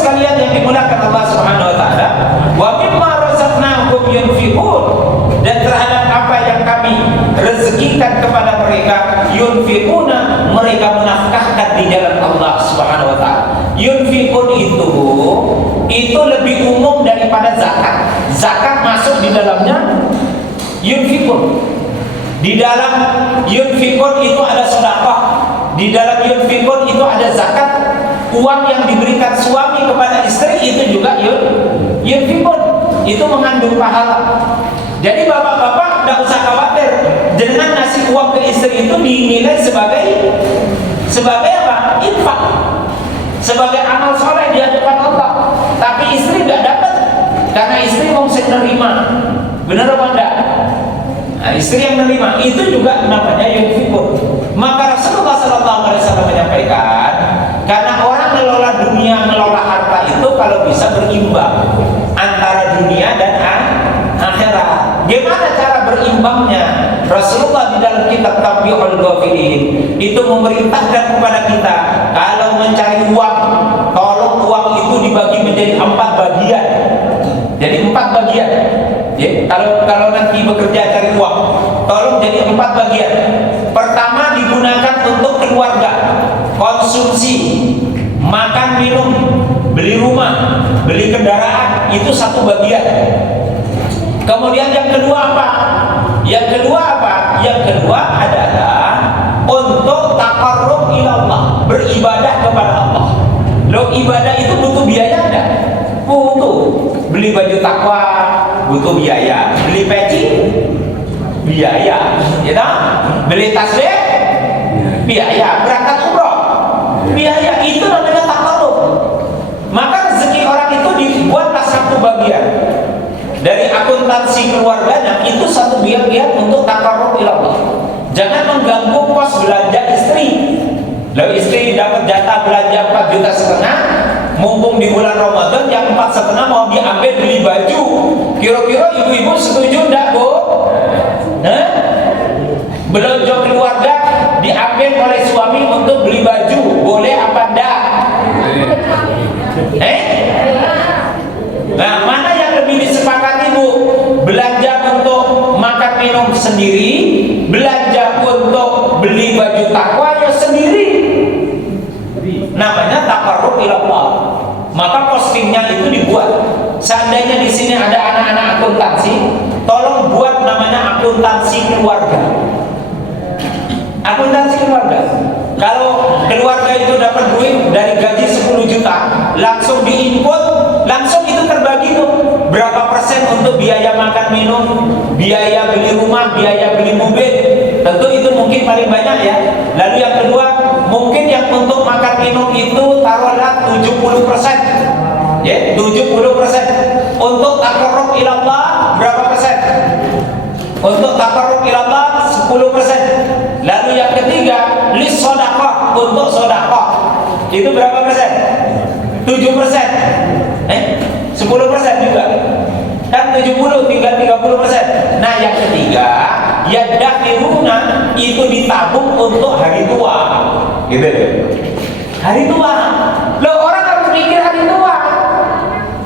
sekalian yang dimuliakan Allah Subhanahu wa taala, wa mimma razaqnahum yunfiqun, dan terhadap apa yang kami rezekikan kepada mereka, yunfiquna, mereka menafkahkan di jalan Allah Subhanahu wa taala. Yunfiqun itu lebih umum daripada zakat. Zakat masuk di dalamnya yunfiqun. Di dalam yunfiqun itu ada sedekah. Di dalam yunfiqun itu ada zakat. Uang yang diberikan suami kepada istri itu juga yunfiqun. Itu mengandung pahala. Jadi bapak-bapak tidak usah khawatir dengan ngasih uang ke istri itu dinilai sebagai apa? Infak, sebagai amal soleh di hadapan Allah. Tapi istri tidak dapat karena istri mau menerima. Benar apa enggak? Nah, istri yang menerima itu juga namanya yunfiqun. Maka Rasulullah SAW menyampaikan, karena orang ngelola dunia, ngelola harta itu kalau bisa berimbang antara dunia dan akhirat. Gimana cara berimbangnya? Rasulullah di dalam kitab Tabi'ul Ghafilin itu memerintahkan kepada kita, kalau mencari uang, tolong uang itu dibagi menjadi 4 bagian. Jadi 4 bagian. Ya, kalau nanti bekerja cari uang, tolong jadi 4 bagian. Pertama digunakan untuk keluarga, konsumsi, makan minum, beli rumah, beli kendaraan, itu 1 bagian. Kemudian yang kedua apa? Yang kedua adalah untuk taqarrub ilallah, beribadah kepada Allah. Loh, ibadah itu butuh biaya enggak? Butuh. Beli baju takwa butuh biaya, beli peci biaya, ya tak? Beli tasbih biaya, berangkat umroh biaya, itu namanya taqarrub. Maka rezeki orang itu dibuatlah 1 bagian dari akuntansi keluarganya, itu 1 bagian untuk taqarrub ilallah. Jangan mengganggu pos belanja istri. Lalu istri dapat jatah belanja 4,5 juta, mumpung di bulan Ramadan yang 4,5 mau diambil beli baju. Kira-kira ibu-ibu setuju enggak, Bu? Belanja keluarga diambil oleh suami untuk beli baju, boleh apa enggak? Nah, mana yang lebih disepakati, Bu? Belanja untuk makan minum sendiri, belanja untuk beli baju takwa ya sendiri. Namanya taqarrub ilallah. Maka postingnya itu dibuat. Seandainya di sini ada anak-anak akuntansi, tolong buat namanya akuntansi keluarga. Akuntansi keluarga. Kalau keluarga itu dapat duit dari gaji 10 juta, langsung diinput, langsung itu terbagi tuh. Berapa persen untuk biaya makan minum, biaya beli rumah, biaya beli mobil. Tentu itu mungkin paling banyak ya. Lalu yang kedua, mungkin yang untuk makan minum itu taruhlah 70%. Ya, 70%. Untuk taqarrub ilallah berapa persen? Untuk taqarrub ilallah 10%. Lalu yang ketiga, lis shadaqah, untuk shadaqah. Itu berapa persen? 7%. 10% juga. Kan 70 tinggal 30%. Nah, yang ketiga, yadakhiruna, itu ditabung untuk hari tua. Gitu deh. Hari tua. Loh, orang harus mikir hari tua.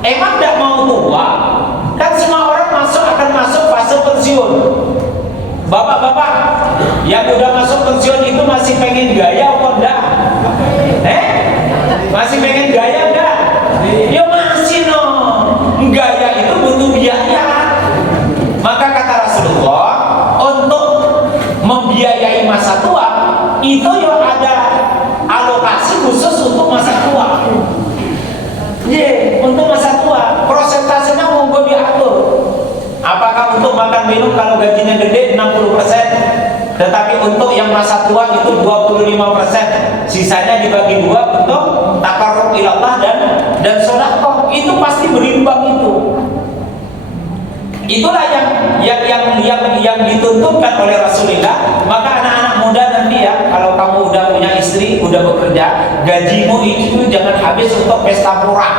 Emang tidak mau tua? Kan semua orang akan masuk fase pensiun. Bapak-bapak yang udah masuk pensiun itu masih pengen gaya apa enggak? Masih pengen gaya enggak? Ya masih no. Gaya itu butuh biaya. Maka kata Rasulullah, untuk membiayai masa tua itu yang ada alokasi khusus untuk masa tua. Untuk masa tua prosentasenya monggo diatur. Apakah untuk makan minum kalau gajinya gede 60%, tetapi untuk yang masa tua itu 25%, sisanya dibagi 2 untuk taqarrub ilallah dan sedekah. Itu pasti berimbang itu. Itulah yang dituntutkan oleh Rasulullah. Maka anak-anak muda nanti ya, kalau kamu udah punya istri, udah bekerja, gajimu itu jangan habis untuk pesta pura,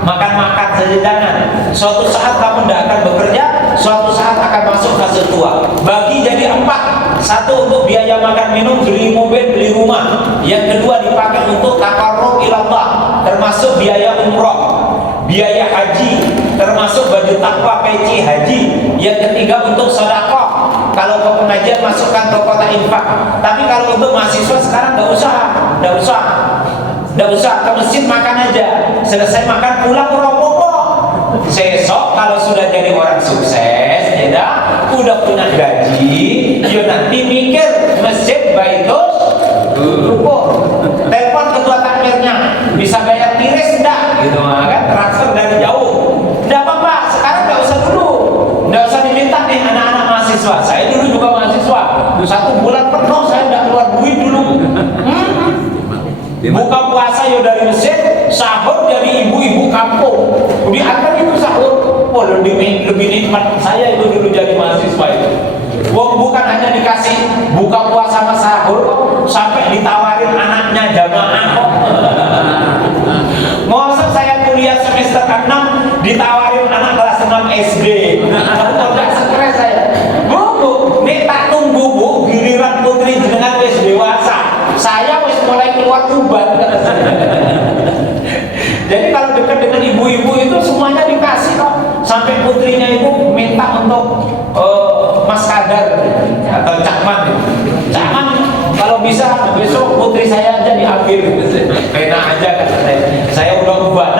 makan-makan saja jangan. Suatu saat kamu tidak akan bekerja, suatu saat akan masuk fase tua. Bagi jadi 4, Satu untuk biaya makan minum, beli mobil, beli rumah. Yang kedua dipakai untuk taqarrub ilallah, termasuk biaya umroh, biaya haji, termasuk baju takwa peci haji. Yang ketiga untuk sedekah. Kalau ke pengajian masukkan ke kotak infak. Tapi kalau untuk mahasiswa sekarang nggak usah ke masjid, makan aja. Selesai makan pulang merokok. Sesok kalau sudah jadi orang sukses, ya udah punya gaji, ya nanti mikir masjid baitul ruko. Telepon ketua takmirnya, bisa bayar tiris enggak? Gitu kan, transfer dari jauh. Enggak apa-apa, sekarang enggak usah dulu. Enggak usah diminta nih anak-anak mahasiswa. Saya dulu juga mahasiswa. 1 bulan penuh saya enggak keluar duit dulu. Buka puasa ya dari masjid, sahur dari ibu-ibu kampung. Diantar itu sahur. Oh, lebih nikmat saya itu dulu jadi mahasiswa itu. Bukan hanya dikasih buka puasa sama sahur, sampai ditawarin anaknya jamaah kok. Masa saya kuliah semester 6 ditawarin anak kelas 6 SD. Aku enggak stres saya. Bu, nek tak tunggu Bu, giliran putri jenengan wis dewasa. Saya wis mulai keluar uban. Jadi kalau dekat dengan ibu-ibu itu semuanya dikasih kok. Sampai putrinya itu minta untuk Mas Kadar atau Cakman. Cakman kalau bisa besok putri saya aja diambil. Pena aja kata saya. Saya udah ubah.